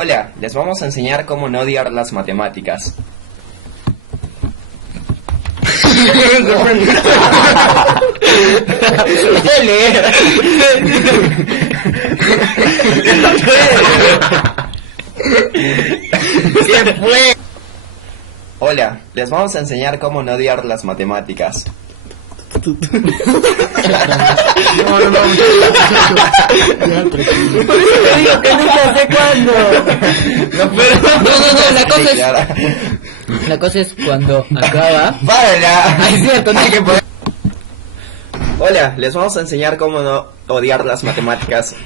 Hola, les vamos a enseñar cómo no odiar las matemáticas. ¿Qué fue? Hola, les vamos a enseñar cómo no odiar las matemáticas. No. Digo que nunca sé cuándo. No, la cosa es cuando acaba. ¡Párala! Es cierto, no hay que poner. Hola, les vamos a enseñar cómo no odiar las matemáticas.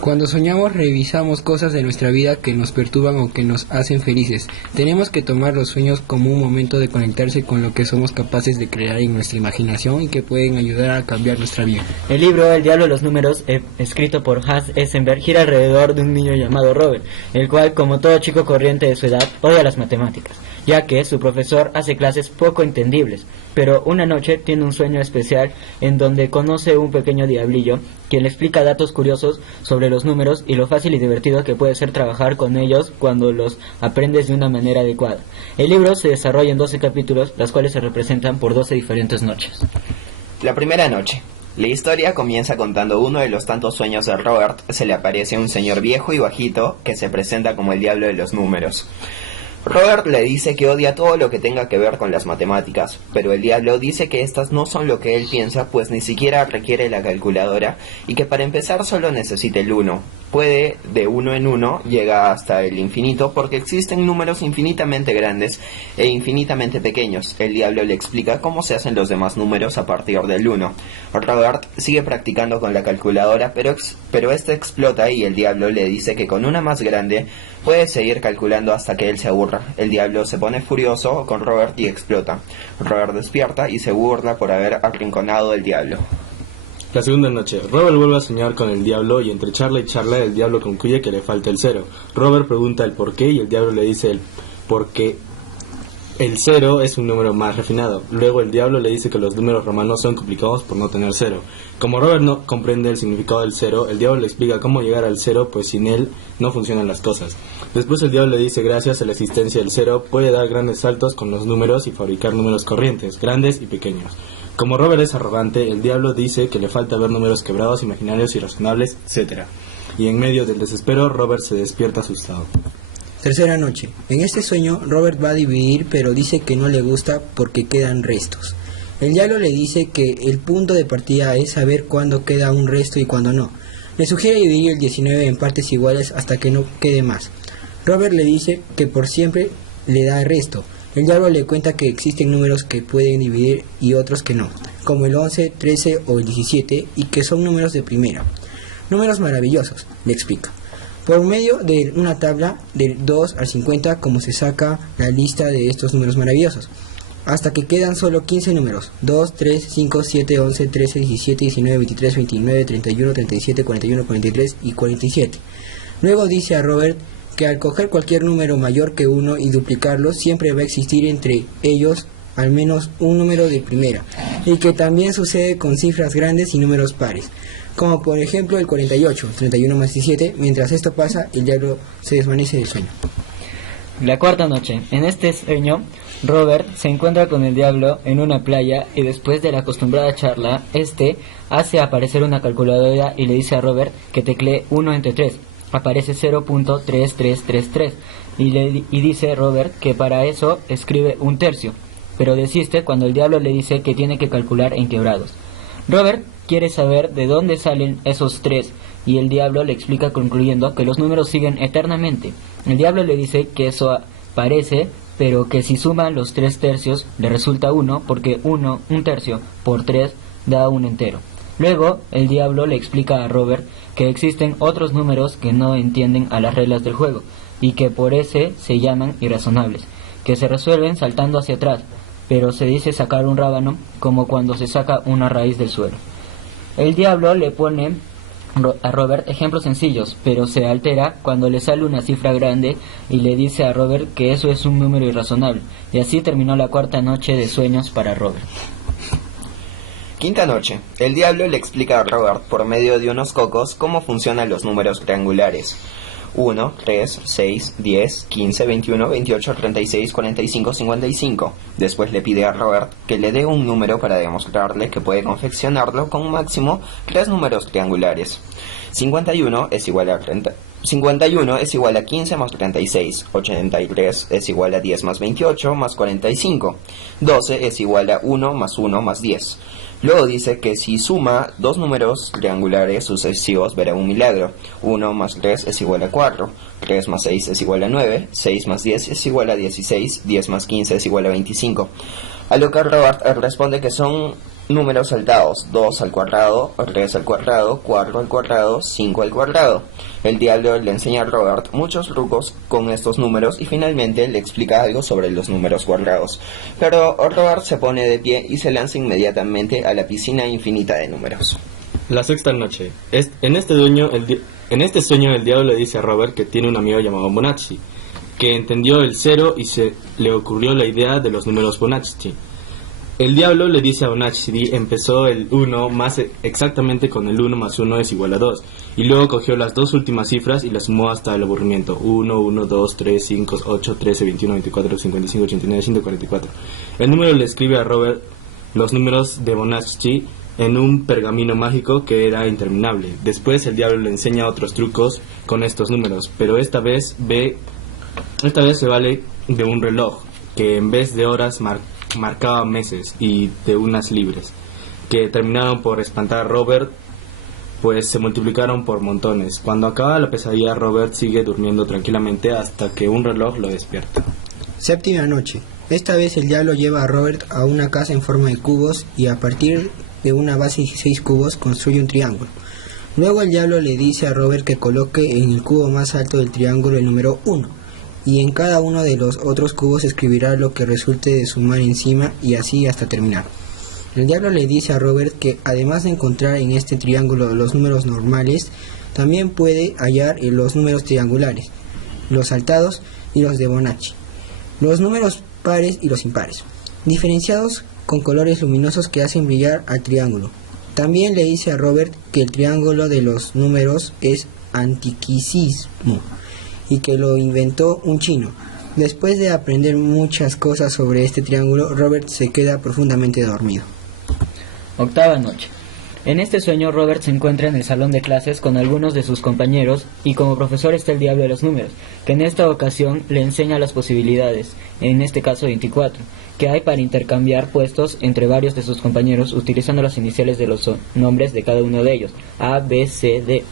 Cuando soñamos revisamos cosas de nuestra vida que nos perturban o que nos hacen felices. Tenemos que tomar los sueños como un momento de conectarse con lo que somos capaces de crear en nuestra imaginación y que pueden ayudar a cambiar nuestra vida. El libro El diablo de los números, escrito por Hans Eisenberg, gira alrededor de un niño llamado Robert, el cual, como todo chico corriente de su edad, odia las matemáticas, ya que su profesor hace clases poco entendibles. Pero una noche tiene un sueño especial en donde conoce un pequeño diablillo quien le explica datos curiosos sobre los números y lo fácil y divertido que puede ser trabajar con ellos cuando los aprendes de una manera adecuada. El libro se desarrolla en 12 capítulos, las cuales se representan por 12 diferentes noches. La primera noche. La historia comienza contando uno de los tantos sueños de Robert. Se le aparece un señor viejo y bajito que se presenta como el diablo de los números. Robert le dice que odia todo lo que tenga que ver con las matemáticas, pero el diablo dice que estas no son lo que él piensa, pues ni siquiera requiere la calculadora y que para empezar solo necesita el 1. Puede de 1 en 1, llega hasta el infinito porque existen números infinitamente grandes e infinitamente pequeños. El diablo le explica cómo se hacen los demás números a partir del 1. Robert sigue practicando con la calculadora, pero esta explota y el diablo le dice que con una más grande puede seguir calculando hasta que él se aburra. El diablo se pone furioso con Robert y explota. Robert despierta y se burla por haber arrinconado al diablo. La segunda noche, Robert vuelve a soñar con el diablo y entre charla y charla el diablo concluye que le falta el 0. Robert pregunta el por qué y el diablo le dice el por qué. El 0 es un número más refinado. Luego el diablo le dice que los números romanos son complicados por no tener 0. Como Robert no comprende el significado del 0, el diablo le explica cómo llegar al 0, pues sin él no funcionan las cosas. Después el diablo le dice gracias a la existencia del 0 puede dar grandes saltos con los números y fabricar números corrientes, grandes y pequeños. Como Robert es arrogante, el diablo dice que le falta ver números quebrados, imaginarios, irrazonables, etc. Y en medio del desespero, Robert se despierta asustado. Tercera noche. En este sueño, Robert va a dividir, pero dice que no le gusta porque quedan restos. El diablo le dice que el punto de partida es saber cuándo queda un resto y cuándo no. Le sugiere dividir el 19 en partes iguales hasta que no quede más. Robert le dice que por siempre le da resto. El diablo le cuenta que existen números que pueden dividir y otros que no, como el 11, 13 o el 17, y que son números de primera. Números maravillosos, le explica. Por medio de una tabla del 2 al 50, como se saca la lista de estos números maravillosos, hasta que quedan solo 15 números: 2, 3, 5, 7, 11, 13, 17, 19, 23, 29, 31, 37, 41, 43 y 47. Luego dice a Robert que al coger cualquier número mayor que 1 y duplicarlo, siempre va a existir entre ellos al menos un número de primera, y que también sucede con cifras grandes y números pares, como por ejemplo el 48, 31 más 17. Mientras esto pasa, el diablo se desvanece del sueño. La cuarta noche. En este sueño, Robert se encuentra con el diablo en una playa y después de la acostumbrada charla, hace aparecer una calculadora y le dice a Robert que teclee 1 entre 3. Aparece 0.3333 y dice Robert que para eso escribe un tercio, pero desiste cuando el diablo le dice que tiene que calcular en quebrados. Robert quiere saber de dónde salen esos 3 y el diablo le explica concluyendo que los números siguen eternamente. El diablo le dice que eso parece, pero que si suman los 3 tercios le resulta 1 porque un tercio por 3 da un entero. Luego, el diablo le explica a Robert que existen otros números que no entienden a las reglas del juego y que por ese se llaman irrazonables, que se resuelven saltando hacia atrás, pero se dice sacar un rábano como cuando se saca una raíz del suelo. El diablo le pone a Robert ejemplos sencillos, pero se altera cuando le sale una cifra grande y le dice a Robert que eso es un número irrazonable, y así terminó la cuarta noche de sueños para Robert. Quinta noche. El diablo le explica a Robert por medio de unos cocos cómo funcionan los números triangulares. 1, 3, 6, 10, 15, 21, 28, 36, 45, 55. Después le pide a Robert que le dé un número para demostrarle que puede confeccionarlo con máximo 3 números triangulares. 51 es igual a 15 más 36, 83 es igual a 10 más 28 más 45, 12 es igual a 1 más 1 más 10. Luego dice que si suma dos números triangulares sucesivos verá un milagro. 1 más 3 es igual a 4, 3 más 6 es igual a 9, 6 más 10 es igual a 16, 10 más 15 es igual a 25. A lo que Robert responde que son números saltados: 2 al cuadrado, 3 al cuadrado, 4 al cuadrado, 5 al cuadrado. El diablo le enseña a Robert muchos trucos con estos números y finalmente le explica algo sobre los números cuadrados. Pero Robert se pone de pie y se lanza inmediatamente a la piscina infinita de números. La sexta noche. En este sueño el diablo le dice a Robert que tiene un amigo llamado Bonacci, que entendió el cero y se le ocurrió la idea de los números Bonacci. El diablo le dice a Bonacci empezó el 1 más exactamente con el 1 más 1 es igual a 2, y luego cogió las dos últimas cifras y las sumó hasta el aburrimiento: 1, 1, 2, 3, 5, 8, 13, 21, 24, 55, 89, 144. El número le escribe a Robert los números de Bonacci en un pergamino mágico que era interminable. Después el diablo le enseña otros trucos con estos números, pero esta vez se vale de un reloj que en vez de horas marcaba meses, y de unas libres, que terminaron por espantar a Robert, pues se multiplicaron por montones. Cuando acaba la pesadilla, Robert sigue durmiendo tranquilamente hasta que un reloj lo despierta. Séptima noche. Esta vez el diablo lleva a Robert a una casa en forma de cubos y a partir de una base de 16 cubos construye un triángulo. Luego el diablo le dice a Robert que coloque en el cubo más alto del triángulo el número 1. Y en cada uno de los otros cubos escribirá lo que resulte de sumar encima y así hasta terminar. El diablo le dice a Robert que además de encontrar en este triángulo los números normales, también puede hallar los números triangulares, los saltados y los de Bonacci, los números pares y los impares, diferenciados con colores luminosos que hacen brillar al triángulo. También le dice a Robert que el triángulo de los números es antiquísimo y que lo inventó un chino. Después de aprender muchas cosas sobre este triángulo, Robert se queda profundamente dormido. Octava noche. En este sueño Robert se encuentra en el salón de clases con algunos de sus compañeros y como profesor está el diablo de los números, que en esta ocasión le enseña las posibilidades, en este caso 24, que hay para intercambiar puestos entre varios de sus compañeros utilizando las iniciales de los nombres de cada uno de ellos, A, B, C, D.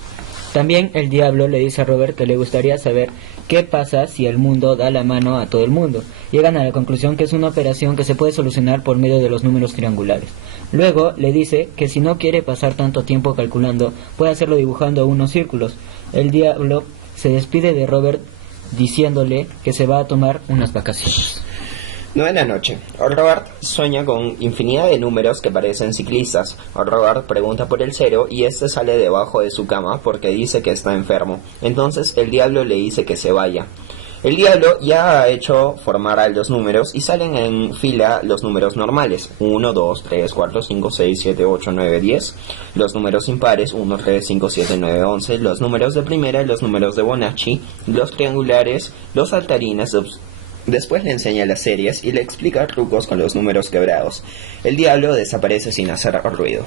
También el diablo le dice a Robert que le gustaría saber qué pasa si el mundo da la mano a todo el mundo. Llegan a la conclusión que es una operación que se puede solucionar por medio de los números triangulares. Luego le dice que si no quiere pasar tanto tiempo calculando, puede hacerlo dibujando unos círculos. El diablo se despide de Robert diciéndole que se va a tomar unas vacaciones. Novena noche. Robert sueña con infinidad de números que parecen ciclistas. Robert pregunta por el cero y este sale debajo de su cama porque dice que está enfermo. Entonces el diablo le dice que se vaya. El diablo ya ha hecho formar a los números y salen en fila los números normales: 1, 2, 3, 4, 5, 6, 7, 8, 9, 10. Los números impares: 1, 3, 5, 7, 9, 11. Los números de primera, los números de Bonacci, los triangulares, los saltarines. Después le enseña las series y le explica trucos con los números quebrados. El diablo desaparece sin hacer ruido.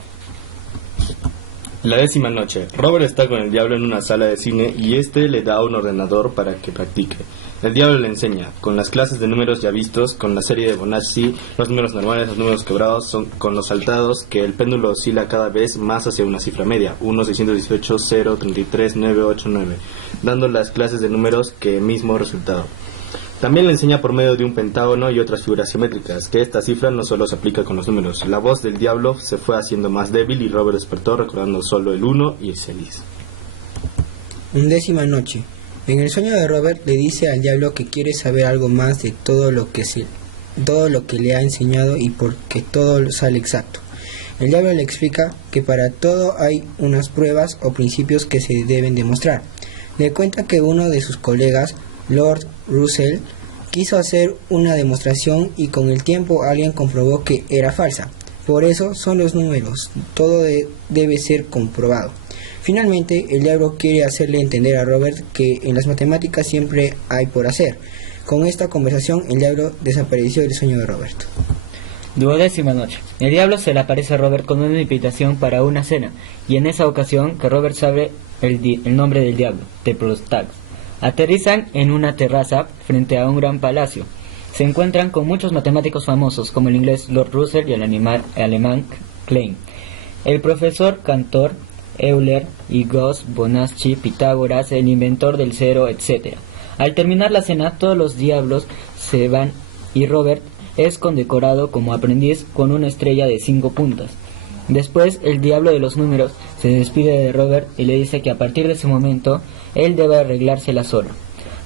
La décima noche. Robert está con el diablo en una sala de cine y este le da un ordenador para que practique. El diablo le enseña, con las clases de números ya vistos, con la serie de Bonacci, los números normales, los números quebrados, con los saltados, que el péndulo oscila cada vez más hacia una cifra media: 1, 618, 0, 33, 9, 8, 9, dando las clases de números que mismo resultado. También le enseña por medio de un pentágono y otras figuras geométricas, que esta cifra no solo se aplica con los números. La voz del diablo se fue haciendo más débil y Robert despertó recordando solo el 1 y el 6. Undécima noche. En el sueño de Robert le dice al diablo que quiere saber algo más de todo lo que le ha enseñado y porque todo sale exacto. El diablo le explica que para todo hay unas pruebas o principios que se deben demostrar. Le cuenta que uno de sus colegas, Lord Russell, quiso hacer una demostración y con el tiempo alguien comprobó que era falsa. Por eso son los números, todo debe ser comprobado. Finalmente, el diablo quiere hacerle entender a Robert que en las matemáticas siempre hay por hacer. Con esta conversación, el diablo desapareció del sueño de Robert. 12ª noche. El diablo se le aparece a Robert con una invitación para una cena, y en esa ocasión que Robert sabe el nombre del diablo, Teprostax. Aterrizan en una terraza frente a un gran palacio. Se encuentran con muchos matemáticos famosos como el inglés Lord Russell y el alemán Klein, el profesor Cantor, Euler y Gauss, Bonacci, Pitágoras, el inventor del cero, etc. Al terminar la cena, todos los diablos se van y Robert es condecorado como aprendiz con una estrella de 5 puntas. Después, el diablo de los números se despide de Robert y le dice que a partir de ese momento, él debe arreglársela solo.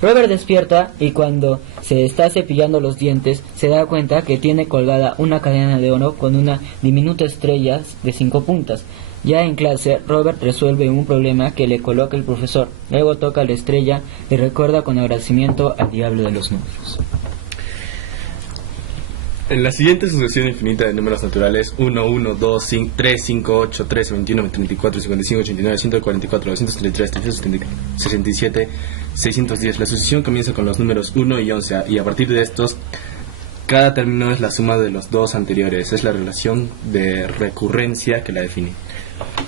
Robert despierta y cuando se está cepillando los dientes, se da cuenta que tiene colgada una cadena de oro con una diminuta estrella de 5 puntas. Ya en clase, Robert resuelve un problema que le coloca el profesor. Luego toca la estrella y recuerda con agradecimiento al diablo de los números. En la siguiente sucesión infinita de números naturales 1, 1, 2, 3, 5, 8, 13, 21, 34, 55, 89, 144, 233, 367, 610. La sucesión comienza con los números 1 y 11 y a partir de estos cada término es la suma de los dos anteriores. Es la relación de recurrencia que la define.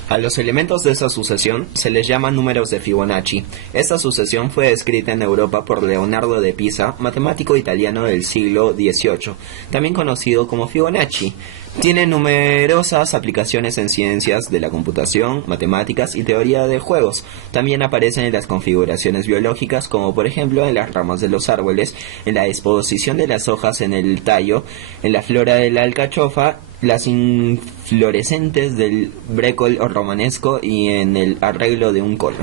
A los elementos de esa sucesión se les llama números de Fibonacci. Esta sucesión fue descrita en Europa por Leonardo de Pisa, matemático italiano del siglo XVIII, también conocido como Fibonacci. Tiene numerosas aplicaciones en ciencias de la computación, matemáticas y teoría de juegos. También aparecen en las configuraciones biológicas, como por ejemplo en las ramas de los árboles, en la disposición de las hojas en el tallo, en la flora de la alcachofa, las inflorescentes del brécol romanesco y en el arreglo de un colo.